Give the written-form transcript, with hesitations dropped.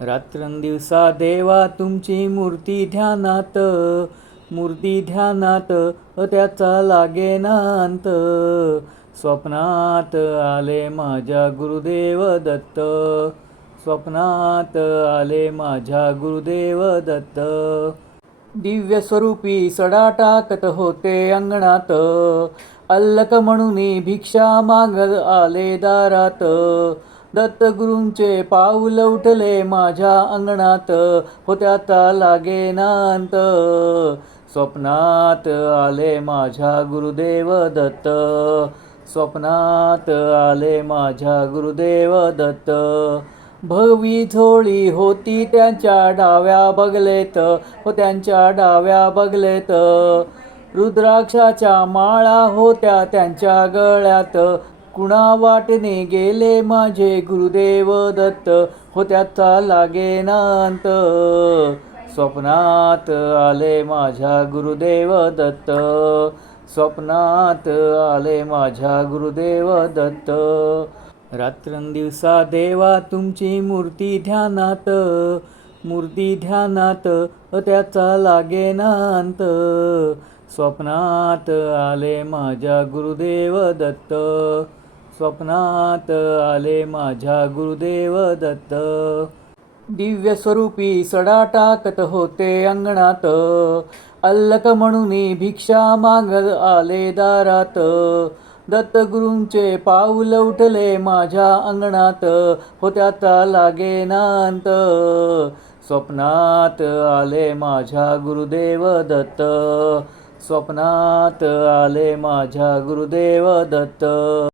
रात्रंदिवसा देवा तुमची मूर्ती ध्यानात त्याचा लागेना अंत. स्वप्नात आले माझ्या गुरुदेव दत्त, स्वप्नात आले माझ्या गुरुदेव दत्त. दिव्य स्वरूपी सडा टाकत होते अंगणात, अल्लक म्हणून भिक्षा मागत आले दारात. दत्तगुरूंचे पाऊल उठले माझ्या अंगणात, होत्याता लागेना अंत. स्वप्नात आले माझ्या गुरुदेव दत्त, स्वप्नात आले माझ्या गुरुदेव दत्त. भगवी झोळी होती त्यांच्या डाव्या बगलेत, हो त्यांच्या डाव्या बगलेत. रुद्राक्षाच्या माळा होत्या त्यांच्या गळ्यात, कुणा वाटेने गेले माझे गुरुदेव दत्त, हो त्याचा लागेना अंत. स्वप्नात आले माझ्या गुरुदेव दत्त, स्वप्नात आले माझ्या गुरुदेव दत्त. रात्रंदिवसा देवा तुमची मूर्ती ध्यानात त्याचा लागेना अंत. स्वप्नात आले माझ्या गुरुदेव दत्त, स्वप्नात आले माझ्या गुरुदेव दत्त. दिव्य स्वरूपी सडा टाकत होते अंगणात, अल्लक म्हणून भिक्षा मागत आले दारात. दत्तगुरूंचे पाऊल उठले माझ्या अंगणात, हो त्याचा लागेना अंत. स्वप्नात आले माझ्या गुरुदेव दत्त, स्वप्नात आले माझ्या गुरुदेव दत्त.